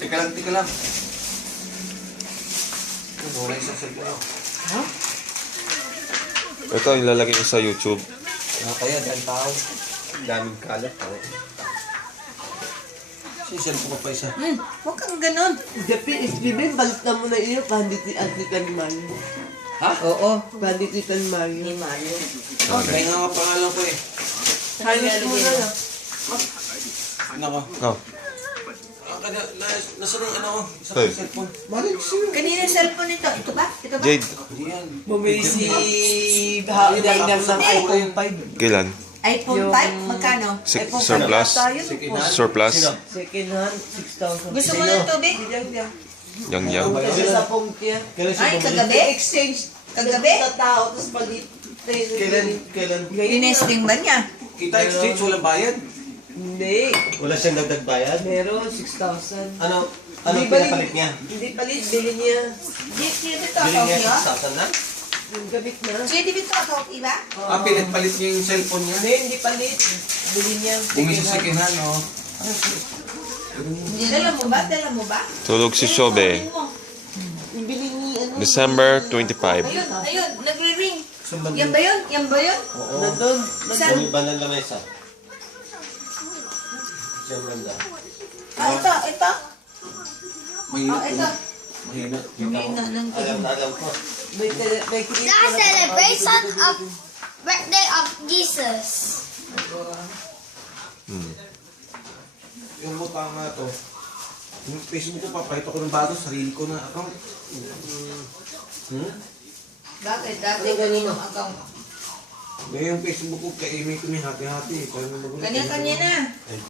Teka lang. Wala isang cellphone ako. Ha? Ito, ilalagay ko sa YouTube. Kaya, dahil tao. Daming kalat. Cellphone ko pa isa. Huwag kang ganon. Dapat SPB, balik na mo na iyo, pandit ni Antitan Mario. Ha? Oo, pandit ni Tan Mario. Ni Mario. Kaya nga pangalan ko eh. Halos mo na lang. Nako. Oh. Nasaan ang ano ko? Isa Hey. kong cellphone. Mali siya. Kanina cellphone nito. Ito ba? Ito ba? Jade, Hindi yan. Bumili si Dainam ng iPhone 5. kailan? iPhone 5? Magkano? iPhone 5 Surplus? tayo. Surplus? Second hand, 6,000. Gusto mo ng tubig? Yang. Kasi sa pongkya. Kailan siya Ay, bumili? kagabi? Exchange. Kagabi? Sa tao, tapos palit. Kailan? Tinesting ba niya? Kita exchange, walang bayad. Hindi. Wala siyang dagdag bayad? Meron, 6,000. Ano Hindi pinapalit niya? Hindi palit, bili niya. Di dito Bili ako niya niya? 6,000 na? Yung gamit na. Pwede dito ako, iba? Pinagpalit niya yung cellphone niya? Hindi palit. Bili niya. Bumi sa second hand, oh. Dala mo ba? Dala mo ba? Tulog si Shobe. Bili niya, ano. December 25. Ayun, nagre-ring. Saan ba Yan ba yun? Yan ba yun? Nandun. Saan? May banal na mesa. Siyang ganda. Ito. Mahina. Ito. Mahina. Mahina ng Alam ko. May kilit The celebration of birthday of Jesus. Yung mukha nga to. Yung Facebook ko, papahito ko ng bago, sarili ko na account. Bakit? Dati ganito ang account. Yung Facebook ko, kay-email ko ni hati-hati. Kanya-kanya na.